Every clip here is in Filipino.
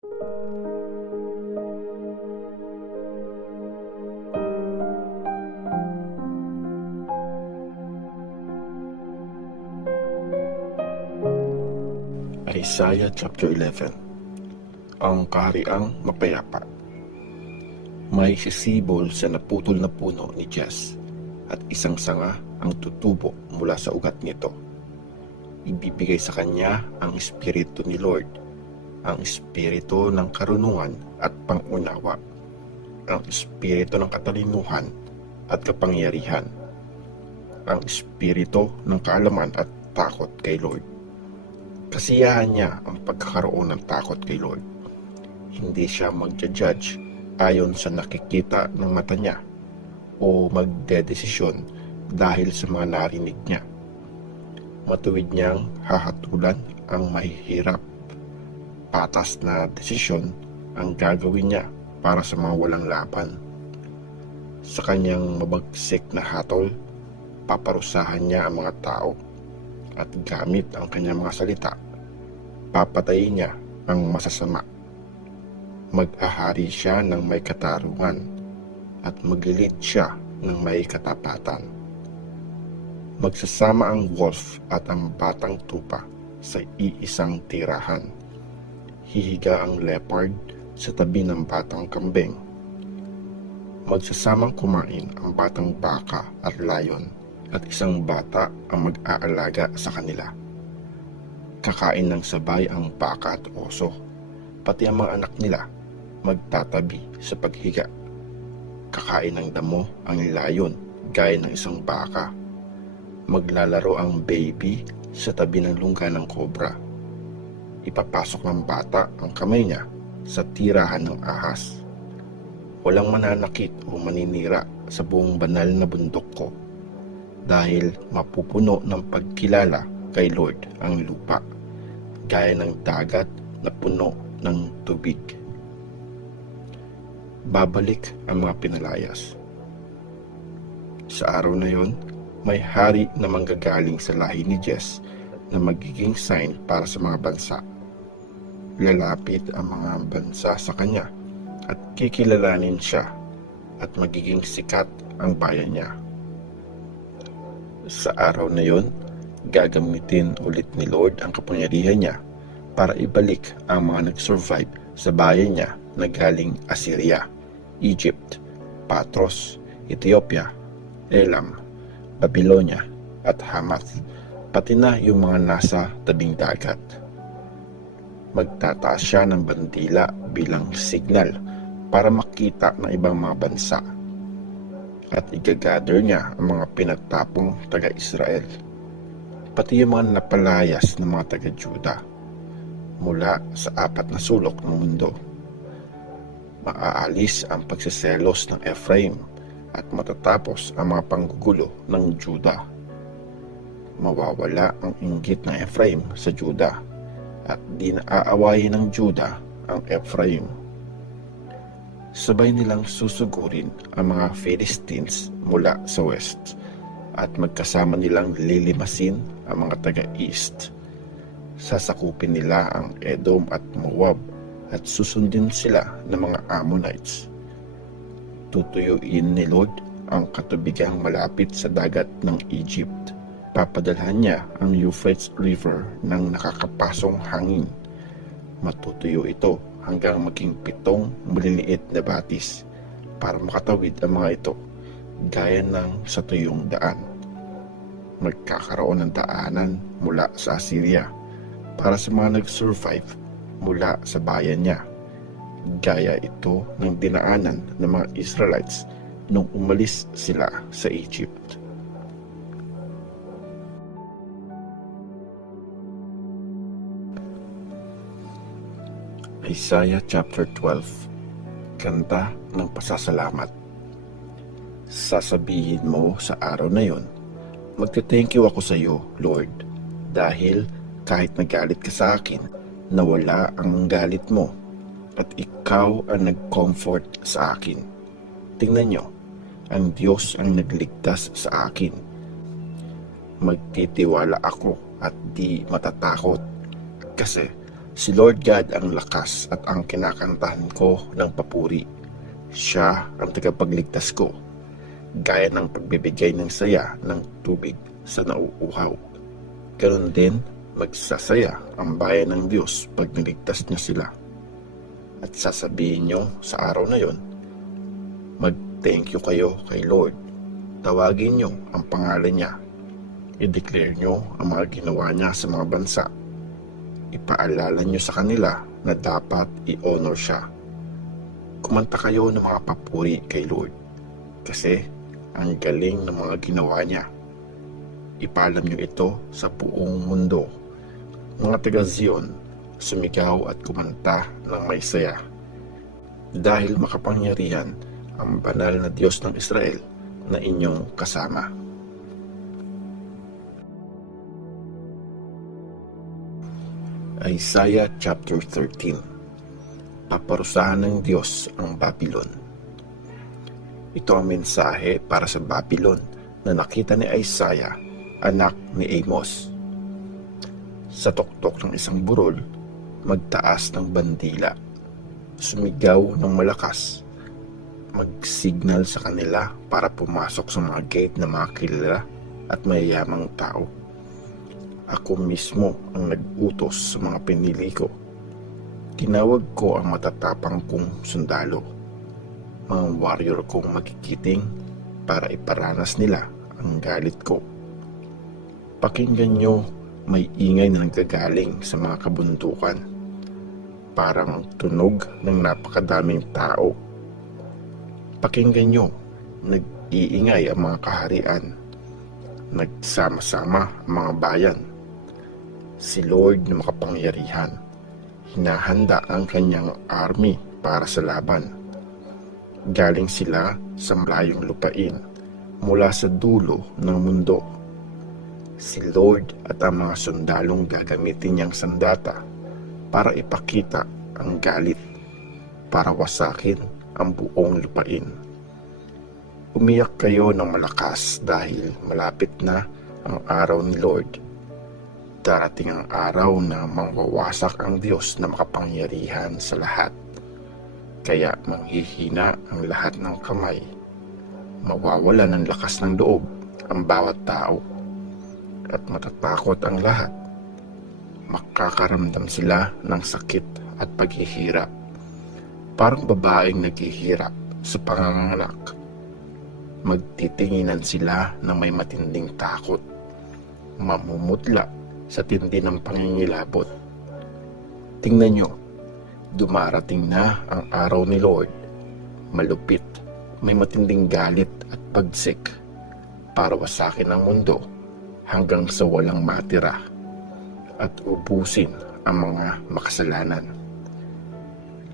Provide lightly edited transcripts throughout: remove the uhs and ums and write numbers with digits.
Isaiah chapter 11. Ang kahariang mapayapa. May sisibol sa naputol na puno ni Jess, at isang sanga ang tutubo mula sa ugat nito. Ibibigay sa kanya ang espiritu ni Lord, ang espiritu ng karunungan at pangunawa, ang espiritu ng katalinuhan at kapangyarihan, ang espiritu ng kaalaman at takot kay Lord. Kasiyahan niya ang pagkakaroon ng takot kay Lord. Hindi siya magja-judge ayon sa nakikita ng mata niya o magdedesisyon dahil sa mga narinig niya. Matuwid niyang hahatulan ang mahihirap. Patas na desisyon ang gagawin niya para sa mga walang laban. Sa kanyang mabagsik na hatol, paparusahan niya ang mga tao, at gamit ang kanyang mga salita, papatayin niya ang masasama. Mag-ahari siya ng may katarungan, at maglilid siya ng may katapatan. Magsasama ang wolf at ang batang tupa sa iisang tirahan. Hihiga ang leopard sa tabi ng batang kambing. Magsasamang kumain ang batang baka at layon, at isang bata ang mag-aalaga sa kanila. Kakain ng sabay ang baka at oso, pati ang mga anak nila magtatabi sa paghiga. Kakain ng damo ang layon gaya ng isang baka. Maglalaro ang baby sa tabi ng lungga ng kobra. Ipapasok ng bata ang kamay niya sa tirahan ng ahas. Walang mananakit o maninira sa buong banal na bundok ko, dahil mapupuno ng pagkilala kay Lord ang lupa, gaya ng dagat na puno ng tubig. Babalik ang mga pinalayas. Sa araw na yon, may hari na manggagaling sa lahi ni Jess na magiging sign para sa mga bansa. Lalapit ang mga bansa sa kanya at kikilalanin siya, at magiging sikat ang bayan niya. Sa araw na yon, gagamitin ulit ni Lord ang kapangyarihan niya para ibalik ang mga nag-survive sa bayan niya na galing Assyria, Egypt, Patros, Ethiopia, Elam, Babylonia at Hamath, pati na yung mga nasa tabing dagat. Magtataas siya ng bandila bilang signal para makita ng ibang mga bansa, at igagather niya ang mga pinagtapong taga-Israel, pati yung mga napalayas ng mga taga-Juda mula sa 4 na sulok ng mundo. Maaalis ang pagsiselos ng Ephraim at matatapos ang mga panggugulo ng Juda. Mawawala ang inggit ng Ephraim sa Juda, at di na aawayin ng Juda ang Ephraim. Sabay nilang susugurin ang mga Philistines mula sa west, at magkasama nilang lilimasin ang mga taga-east. Sasakupin nila ang Edom at Moab, at susundin sila ng mga Ammonites. Tutuyuin ni Lord ang katubigang malapit sa dagat ng Egypt. Papadalhan niya ang Euphrates River ng nakakapasong hangin. Matutuyo ito hanggang maging 7 maliliit na batis para makatawid ang mga ito gaya ng sa tuyong daan. Magkakaroon ng daanan mula sa Assyria para sa mga nag-survive mula sa bayan niya, gaya ito ng dinaanan ng mga Israelites nung umalis sila sa Egypt. Isaiah chapter 12. Kanta ng pasasalamat. Sasabihin mo sa araw na yon, magte-thank you ako sa iyo, Lord, dahil kahit nagalit ka sa akin, nawala ang galit mo, at ikaw ang nag-comfort sa akin. Tingnan nyo, ang Diyos ang nagligtas sa akin. Magtitiwala ako at di matatakot, kasi Si Lord God ang lakas at ang kinakantahan ko ng papuri. Siya ang tagapagligtas ko, gaya ng pagbibigay ng saya ng tubig sa nauuhaw. Ganon din, magsasaya ang bayan ng Diyos pag niligtas niya sila. At sasabihin nyo sa araw na yon, mag-thank you kayo kay Lord. Tawagin nyo ang pangalan niya. I-declare nyo ang mga ginawa niya sa mga bansa. Ipaalala nyo sa kanila na dapat i-honor siya. Kumanta kayo ng mga papuri kay Lord, kasi ang galing ng mga ginawa niya. Ipaalam nyo ito sa buong mundo. Mga taga-Zion, sumigaw at kumanta ng may saya. Dahil makapangyarihan ang banal na Diyos ng Israel na inyong kasama. Isaiah chapter 13. Paparusahan ng Diyos ang Babylon. Ito ang mensahe para sa Babylon na nakita ni Isaiah, anak ni Amos. Sa tuktok ng isang burol, magtaas ng bandila, sumigaw ng malakas, mag-signal sa kanila para pumasok sa mga gate na mga kilala at mayayamang tao. Ako mismo ang nag-utos sa mga pinili ko. Tinawag ko ang matatapang kong sundalo, mga warrior kong magigiting para iparanas nila ang galit ko. Pakinggan nyo, may ingay na nagagaling sa mga kabundukan, parang tunog ng napakadaming tao. Pakinggan nyo, nag-iingay ang mga kaharian, nagsama-sama ang mga bayan. Si Lord na makapangyarihan, hinahanda ang kanyang army para sa laban. Galing sila sa malayong lupain, mula sa dulo ng mundo. Si Lord at ang mga sundalong gagamitin niyang sandata para ipakita ang galit, para wasakin ang buong lupain. Umiyak kayo ng malakas dahil malapit na ang araw ni Lord. Darating ang araw na mangwawasak ang Diyos na makapangyarihan sa lahat. Kaya manghihina ang lahat ng kamay. Mawawala ng lakas ng loob ang bawat tao. At matatakot ang lahat. Makakaramdam sila ng sakit at paghihirap. Parang babaeng naghihirap sa panganganak. Magtitinginan sila ng may matinding takot. Mamumutla sa tindi ng pangingilabot. Tingnan nyo, dumarating na ang araw ni Lord. Malupit, may matinding galit at pagsik para wasakin ang mundo hanggang sa walang matira at ubusin ang mga makasalanan.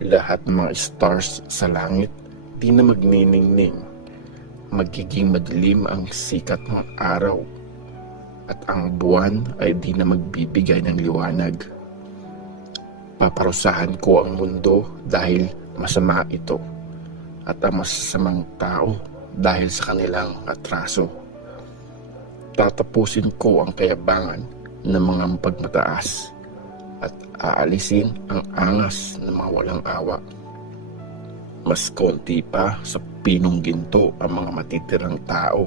Lahat ng mga stars sa langit di na magniningning. Magiging madilim ang sikat ng araw at ang buwan ay di na magbibigay ng liwanag. Paparusahan ko ang mundo dahil masama ito, at ang masasamang tao dahil sa kanilang atraso. Tatapusin ko ang kayabangan ng mga pagmataas at aalisin ang angas ng mga walang awa. Mas konti pa sa pinong ginto ang mga matitirang tao.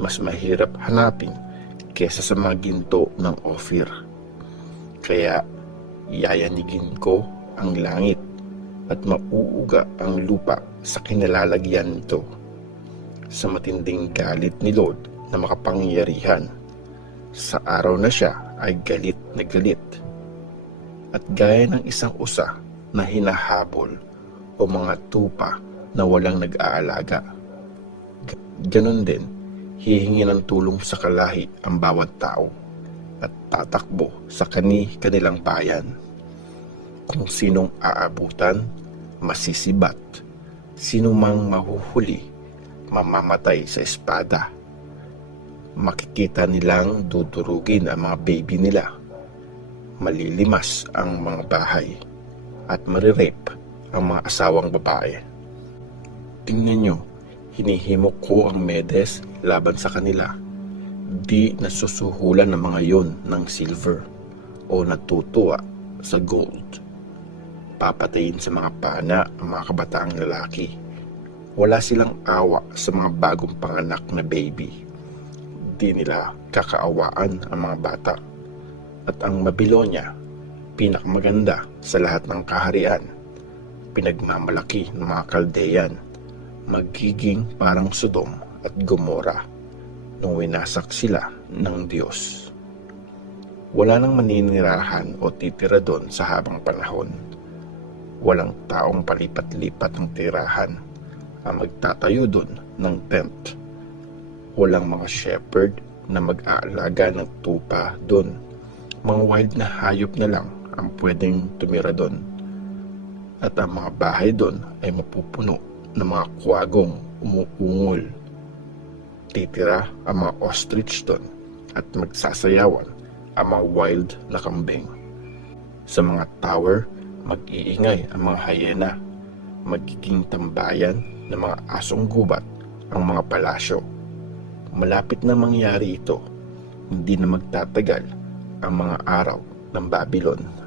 Mas mahirap hanapin kesa sa mga ginto ng Ophir. Kaya yayanigin ko ang langit at mauuga ang lupa sa kinalalagyan nito. Sa matinding galit ni Lord na makapangyarihan, sa araw na siya ay galit na galit. At gaya ng isang usa na hinahabol o mga tupa na walang nag-aalaga, ganon din hihingi ng tulong sa kalahi ang bawat tao at tatakbo sa kanilang bayan. Kung sinong aabutan, masisibat. Sino mang mahuhuli, mamamatay sa espada. Makikita nilang dudurugin ang mga baby nila. Malilimas ang mga bahay at marirape ang mga asawang babae. Tingnan nyo, hinihimok ko ang Medes laban sa kanila. Di nasusuhulan ng mga yon ng silver o natutuwa sa gold. Papatayin sa mga pana ang mga kabataang lalaki. Wala silang awa sa mga bagong panganak na baby. Di nila kakaawaan ang mga bata. At ang Babylonia, pinakamaganda sa lahat ng kaharian, pinagmamalaki ng mga Kaldean, magiging parang Sodom at Gomora nung winasak sila ng Diyos. Wala nang maninirahan o titira doon sa habang panahon. Walang taong palipat-lipat ng tirahan ang magtatayo doon ng tent. Walang mga shepherd na mag-aalaga ng tupa doon. Mga wild na hayop na lang ang pwedeng tumira doon. At ang mga bahay doon ay mapupuno ng mga kuwagong umuungol. Titira ang mga ostrich doon at magsasayawan ang mga wild na kambing. Sa mga tower, mag-iingay ang mga hyena. Magiging tambayan ng mga asong gubat ang mga palasyo. Malapit na mangyari ito. Hindi na magtatagal ang mga araw ng Babylon